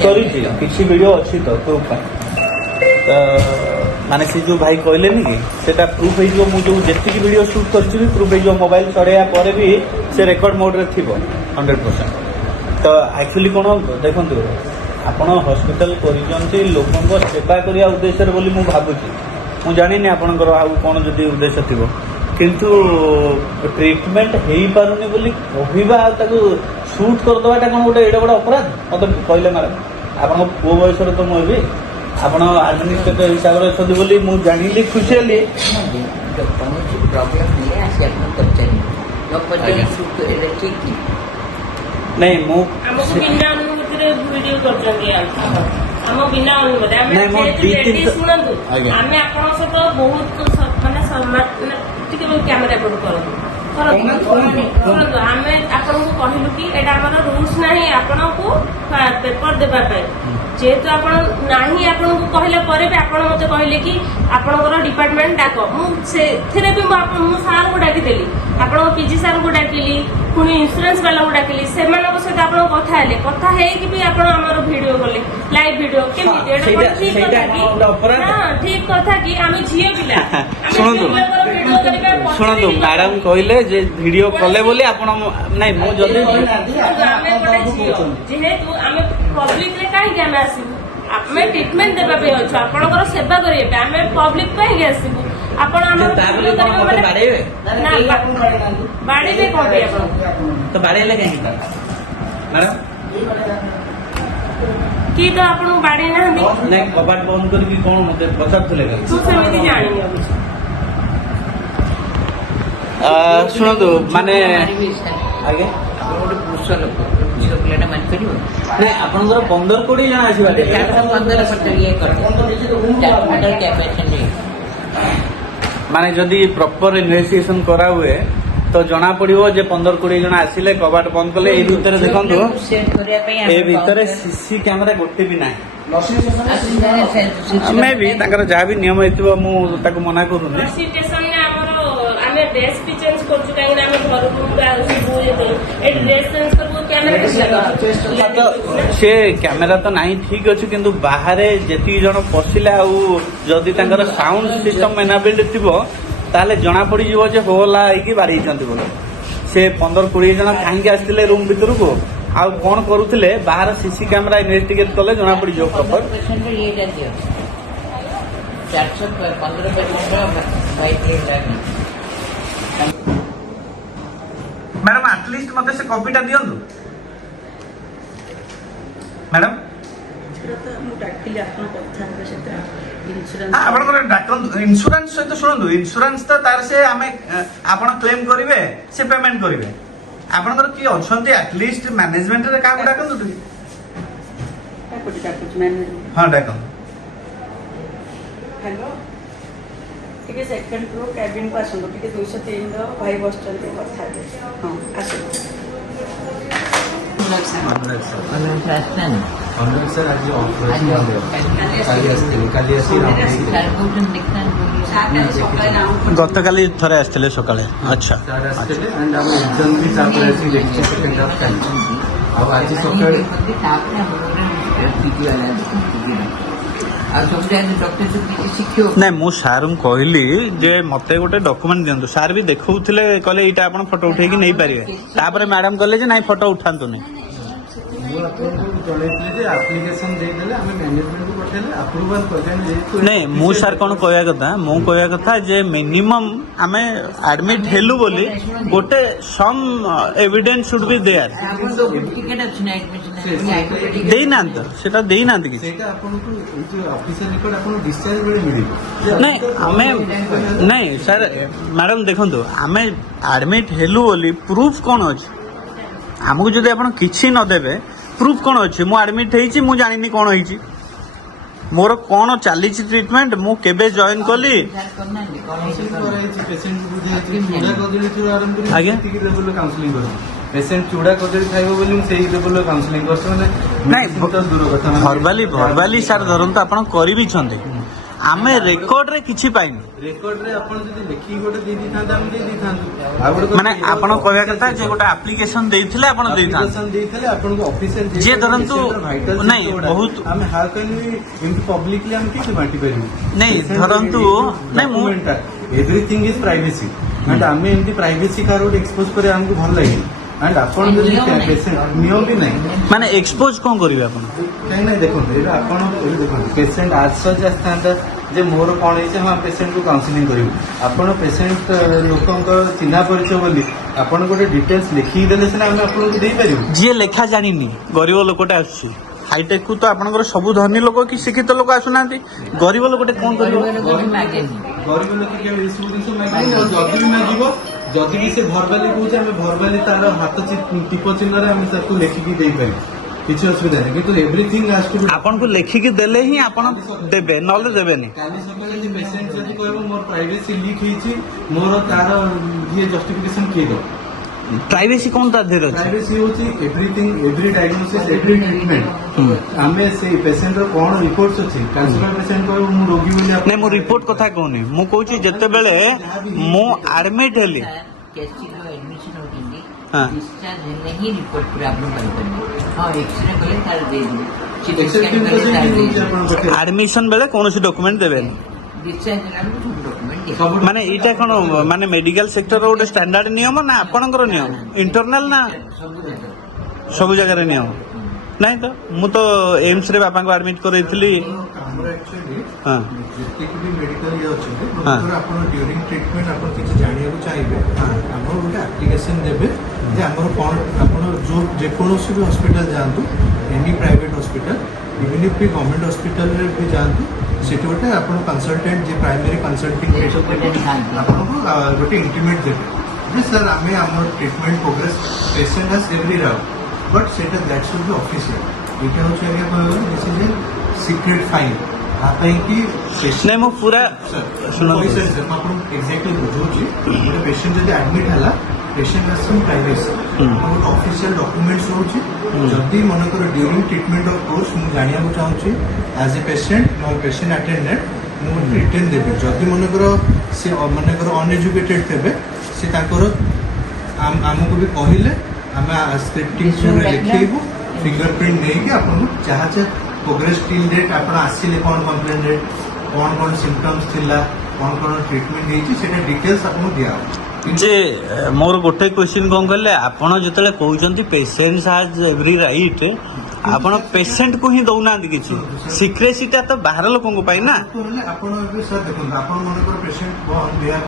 किसी वीडियो अच्छी तो प्रूफ माने से जो भाई कहलेनि कि सेटा प्रूफ है जो मु जो जेतिकी वीडियो शूट करछि भी प्रूफ है जो मोबाइल चढ़ाया पर भी से रेकॉर्ड मोड रे थिबो 100%। तो एक्चुअली कोन देखंतु आपण हॉस्पिटल करिजंती लोकंको सेवा करिया उद्देश्य रे बोली मु भाबुछि मु जानिनि आपनकर आ कोन जदी उद्देश्य थिबो किंतु ट्रीटमेंट हेई पारुनी बोली कहबा ताको शूट कर दवाटा कोन गोटे एडा बड़ा अपराध मते कहले मारे आपण पो बयस रे तो मु भी आपण एडमिनिस्ट्रेटर हिसाब रे छथि बोली मु जानिली खुशी हली प्रॉब्लम नहीं आसी आपण करचनी नो पजे शूट करे ठीक नहीं मु हमको बिना अनुमति रे वीडियो करचनी हम बिना अनुमति हम सुनंतु हमें आपण सब बहुत माने सम्मान ठीक है कैमरा कोड करो आम आपन को कहलु कि एटा हमर रूल्स नाही आपन को पेपर देबा पे जेहेतु आपन नाही आपन को कहले परे भी आपन मते कहले कि आपनकर डिपार्टमेंट डाको मु से थेरे भी मु सार को डाकी देली आपन पीजी सार को डाकिली पुनी इंश्योरेंस वाला को डाकिली सेमान को से आपन कथा है कि भी आपन हमर वीडियो करले लाइव वीडियो केमी एटा ठीक कथा कि हां ठीक कथा कि आमी झियो पिला शुणु मैडम कहले जे वीडियो कले बोली आपण नहीं मु जल्दी जेहेतु आमे पब्लिक रे काहे के आमे आसीबु आमे ट्रीटमेंट देबा पे अछि आपनकर सेवा करिए पे आमे पब्लिक काहे के आसीबु आपण हमर वीडियो करबा माने बाड़ेबे ना बाड़ेबे कोन पे आपण तो बाड़ेले काहे मैडम की तो आपण बाड़े ना हंदी नहीं कबाट बंद करके कोन मते पचारथले तू सेमिति जानि अबि शुणु माने आगे पुरुष लोक झियो पिलाटा मान करियो नहीं आपनकर 15-20 जण आसीबा 15 ये कर अंडर कैपेसिटी माने जदी प्रॉपर इन्वेस्टिगेशन करा हुए तो जना पड़िबो जे 15-20 जण आसिले कबाट बंद कले ए भीतर देखंतु सेट करिया पे ए भीतर सीसी कैमरा गोटे भी नाही मैं मैं भी ताकर जहाँ भी नियम हेतु मु ताको मना करूनी स्टेशन ने हमरो आमे ड्रेस भी चेंज करछु काहे ना हम घर को आसबु ए ड्रेस चेंज करबो कैमरा तो से कैमरा तो नहीं ठीक अछि किंतु बाहर जेती जण पसिला आ जदी ताकर साउंड सिस्टम एनाबिल्ड थिबो ताले जना पड़ी जीवो जे होला कि बाड़ी छंती बोलो से 15-20 जण काहे के आस्तिले रूम भीतर को आ कोन करूथिले बाहर सीसी कैमरा इन्वेस्टिगेट कले जना पड़ी जो प्रॉपर 15% ये दियो 415% भाई लागी मैडम एटलीस्ट मते से कॉपीटा दियंतु मैडम इन्शुरांस सहित शुणु इन्शुरांस तो तार से आम आपण क्लेम करेंगे से पेमेंट करेंगे आपनकर की अछंती एटलीस्ट मैनेजमेंट रे काम डाकंतु हां डाकन हेलो टिके सेकंड फ्लोर कैबिन को आसो टिके 203 रो भाई बस चलते कथा हां आसो सर आज गत काली थरे आस्ते सकाळे अच्छा एंड आम एग्जाम भी देखिए सेकंड हाफ टाइम अब आज सकाळे नहीं मु सार कहली जे मते गोटे डॉक्यूमेंट दियंतु सार भी देखौथिले कहले एटा आपण फोटो उठेकी नहीं पारिबे तापर मैडम कहले जे नहीं फोटो उठांतु नहीं नहीं मु सार कौन कहया कथा जे मिनिमम आमे एडमिट हेलु बोली गोटे some evidence should be there देई नांत सेटा देई नांत कि नहीं आमे नहीं सर मैडम देखंतु आमे एडमिट हेलु बोली प्रूफ कौन अछि हमको जदि आपण किछि न देबे प्रूफ कौन अछि मु एडमिट हेछि मु जानिनी कौन हेछि मोर कौन चली ट्रीटमेंट मु केबे जॉइन कली आगे पेशेंट चूड़ा कदली खाइबो बोली सेही लेवल काउंसलिंग करछ माने नहीं भरबाली सर धरंतु आपण करि भी छंदे ଆମେ ରେକର୍ଡରେ କିଛି ପାଇନି ରେକର୍ଡରେ ଆପଣ ଯଦି ଲେଖିକି ଗୋଟେ ଦେଇ ଦେଇଥାନ୍ତେ ଆମେ ଦେଇ ଦେଇଥାନ୍ତୁ। ଆଉ ଗୋଟେ ମାନେ ଆପଣ କହିବା କଥା ଯେ ଗୋଟେ ଆପ୍ଲିକେସନ ଦେଇଥିଲେ ଆପଣ ଦେଇଥାନ୍ତେ application ଦେଇଥିଲେ ଆପଣଙ୍କୁ ଅଫିସିଆଲ ଯିଏ ଧରନ୍ତୁ ନାଇଁ ବହୁତ ଆମେ ହାଉ କ୍ୟାନ୍ ୱି ଏମିତି ପବ୍ଲିକଲି ଆମେ କେମିତି ବାଣ୍ଟି ପାରିବୁ? ନାଇଁ ଧରନ୍ତୁ ନାଇଁ ମୁଁ ଏଭ୍ରିଥିଙ୍ଗ ଇଜ ପ୍ରାଇଭେସି ଆଣ୍ଡ ଆମେ ଏମିତି ପ୍ରାଇଭେସି କାହାର ଗୋଟେ ଏକ୍ସପୋଜ କରିବା ଆମକୁ ଭଲ ଲାଗେ ଆଣ୍ଡ ଆପଣ ଯଦି ନିୟମ ବି ନାହିଁ ମାନେ ଏକ୍ସପୋଜ କଣ କରିବେ ଆପଣ କାହିଁକି ନା ଦେଖନ୍ତୁ ଏଇଟା ଆପଣ ଏବେ ଦେଖନ୍ତୁ ପେସେଣ୍ଟ ଆସଜ ଆସିଥାନ୍ତା ଯେ ମୋର କଣ ହେଇଛି ହଁ ପେସେଣ୍ଟକୁ କାଉନସିଲିଂ କରିବୁ ଆପଣ ପେସେଣ୍ଟ ଲୋକଙ୍କ ଚିହ୍ନା ପରିଚୟ ବୋଲି ଆପଣ ଗୋଟେ ଡିଟେଲ୍ସ ଲେଖିକି ଦେଲେ ସିନା ଆମେ ଆପଣଙ୍କୁ ଦେଇପାରିବୁ। ଯିଏ ଲେଖା ଜାଣିନି ଗରିବ ଲୋକଟେ ଆସୁଛି ହାଇଟେକ୍ କୁ ତ ଆପଣଙ୍କର ସବୁ ଧନୀ ଲୋକ କି ଶିକ୍ଷିତ ଲୋକ ଆସୁନାହାନ୍ତି ଗରିବ ଲୋକଟେ କଣ କରିବ ଗରିବ ଲୋକ କେବେ ଏସବୁ ଜିନିଷ ମାଗିବ ଯଦି ବି ମାଗିବ ଯଦି ବି ସେ ଭରବାଲି କହୁଛି ଆମେ ଭରବାଲି ତାର ହାତ ଟିପ ଚିହ୍ନରେ ଆମେ ତାକୁ ଲେଖିକି ଦେଇପାରିବୁ କିଛି ଅସୁବିଧା ନାହିଁ କିନ୍ତୁ ଏଭ୍ରିଥିଙ୍ଗ ଆଜ୍ ଟୁ ଆପଣଙ୍କୁ ଲେଖିକି ଦେଲେ ହିଁ ଆପଣ ଦେବେ ନହେଲେ ଦେବେନି କାଲି ସକାଳେ ଯେ ପେସେଣ୍ଟ ଯଦି କହିବ ମୋର ପ୍ରାଇଭେସି ଲିକ୍ ହେଇଛି ମୋର ତାର ଇଏ ଜଷ୍ଟିଫିକେସନ କିଏ ଦବ? ପ୍ରାଇଭେସି କଣ ତା ଦେହରେ ଅଛି ପ୍ରାଇଭେସି ହଉଛି everything every diagnosis every treatment ଆମେ ସେଇ ପେସେଣ୍ଟର କଣ ରିପୋର୍ଟସ ଅଛି କାଲି ସକାଳେ ପେସେଣ୍ଟ କହିବ ମୁଁ ରୋଗୀ ବୋଲି ନାଇଁ ମୁଁ ରିପୋର୍ଟ କଥା କହୁନି ମୁଁ କହୁଛି ଯେତେବେଳେ ମୁଁ ଆଡମିଟ ହେଲି କେସିର ଏଡମିଶନ होती हाँ। डिस्चार्ज हेले ही रिपोर्ट पूरा आपण କରିପାରିବେ ହଁ ଏକ୍ସରେ କଲେ ତାର ଦେଇଦେବେ ସିଟି Except ସ୍କାନ କଲେ ତାର ଦେଇଦେବେ ଆଡମିସନ ବେଳେ କୌଣସି ଡକୁମେଣ୍ଟ ଦେବେନି डिस्चार्ज ହେଲା ବେଳକୁ ସବୁ ଡକ୍ୟୁମେଣ୍ଟ ଦିଆ ସବୁ ମାନେ ଏଇଟା କଣ ମାନେ ମେଡିକାଲ ସେକ୍ଟର ଗୋଟେ ଷ୍ଟାଣ୍ଡାର୍ଡ ନିୟମ ନା ଆପଣଙ୍କର ନିୟମ ଇଣ୍ଟରନାଲ ନା ସବୁ ଦେବେ ସବୁ ଜାଗାରେ ନିୟମ ନାଇଁ ତ ମୁଁ ତ ଏମ୍ସ ରେ ବାପାଙ୍କୁ ଆଡମିଟ କରେଇଥିଲି ଆମର ଆକ୍ଚୁଆଲି ହଁ ଯେତିକି ବି ମେଡିକାଲ ଇଏ ଅଛନ୍ତି ହଁ। ପ୍ରକୃତରେ ଆପଣ ଡ୍ୟୁରିଂ ଟ୍ରିଟମେଣ୍ଟ ଆପଣ କିଛି ଜାଣିବାକୁ ଚାହିଁବେ ଆମର ଗୋଟେ ଆପ୍ଲିକେସନ ଦେବେ ଯେ ଆମର କ'ଣ ଆପଣ ଯୋଉ ଯେକୌଣସି ବି ହସ୍ପିଟାଲ ଯାଆନ୍ତୁ ଏନି ପ୍ରାଇଭେଟ ହସ୍ପିଟାଲ ଇଭିନ୍ ବି ଗଭର୍ଣ୍ଣମେଣ୍ଟ ହସ୍ପିଟାଲରେ ବି ଯାଆନ୍ତୁ ସେଠି ଗୋଟେ ଆପଣ କନସଲଟାଣ୍ଟ ଯେ ପ୍ରାଇମେରୀ କନସଲ୍ଟିଂ ଆପଣଙ୍କୁ ଗୋଟେ ଇଣ୍ଟିମେଟ୍ ଦେବେ ଯେ ସାର୍ ଆମେ ଆମର treatment progress patient has every round but ସେଇଟା ଦ୍ୟାଟ୍ ସୁଡ୍ ବି ଅଫିସିଆଲ ଏଇଟା ହେଉଛି ଆଜ୍ଞା କହିବାକୁ ଗଲେ this is a secret file ତା ପାଇଁ କି ନାଇଁ ମୁଁ ପୁରା ଶୁଣନ୍ତୁ ମୁଁ ଆପଣଙ୍କୁ ଏକ୍ଜାକ୍ଟଲି ବୁଝାଉଛି ଗୋଟେ ପେସେଣ୍ଟ ଯଦି ଆଡମିଟ୍ ହେଲା ପେସେଣ୍ଟ ହାଜ୍ ସମ୍ ପ୍ରାଇଭେସି ଗୋଟେ ଅଫିସିଆଲ ଡକ୍ୟୁମେଣ୍ଟସ ରହୁଛି ଯଦି ମନେକର ଡ୍ୟୁରିଂ ଟ୍ରିଟମେଣ୍ଟ ଅଫ୍ କୋର୍ସ ମୁଁ ଜାଣିବାକୁ ଚାହୁଁଛି ଆଜ୍ ଏ ପେସେଣ୍ଟ ମୋ ପେସେଣ୍ଟ ଆଟେଣ୍ଡାଣ୍ଟ ମୁଁ ଗୋଟେ ରିଟର୍ନ ଦେବି ଯଦି ମନେକର ସେ ମନେକର ଅନଏଜୁକେଟେଡ୍ ଥିବେ ସେ ତାଙ୍କର ଆମକୁ ବି କହିଲେ ଆମେ ସ୍କ୍ରିପ୍ଟିଂ ଲେଖେଇବୁ ଫିଙ୍ଗର ପ୍ରିଣ୍ଟ ନେଇକି ଆପଣଙ୍କୁ ଯାହା ଯାହା ପ୍ରୋଗ୍ରେସ ଟିଲ୍ ଡେଟ୍ ଆପଣ ଆସିଲେ କ'ଣ କମ୍ପ୍ଲେନ୍ ଡେଟ୍ କ'ଣ ସିମ୍ପଟମ୍ସ ଥିଲା କ'ଣ ଟ୍ରିଟମେଣ୍ଟ ହେଇଛି ସେଇଟା ଡିଟେଲ୍ସ ଆପଣଙ୍କୁ ଦିଆହେବ। ଯେ ମୋର ଗୋଟେ କ୍ୱେଶ୍ଚିନ୍ କଣ କହିଲେ ଆପଣ ଯେତେବେଳେ କହୁଛନ୍ତି ପେସେଣ୍ଟ ହାଜ୍ ଏଭ୍ରି ରାଇଟ୍ ଆପଣ ପେସେଣ୍ଟକୁ ହିଁ ଦଉନାହାନ୍ତି କିଛି ସିକ୍ରେସିଟା ତ ବାହାର ଲୋକଙ୍କ ପାଇଁ ନା ଆପଣ ଏବେ ସାର୍ ଦେଖନ୍ତୁ ଆପଣ ମନେକର ପେସେଣ୍ଟ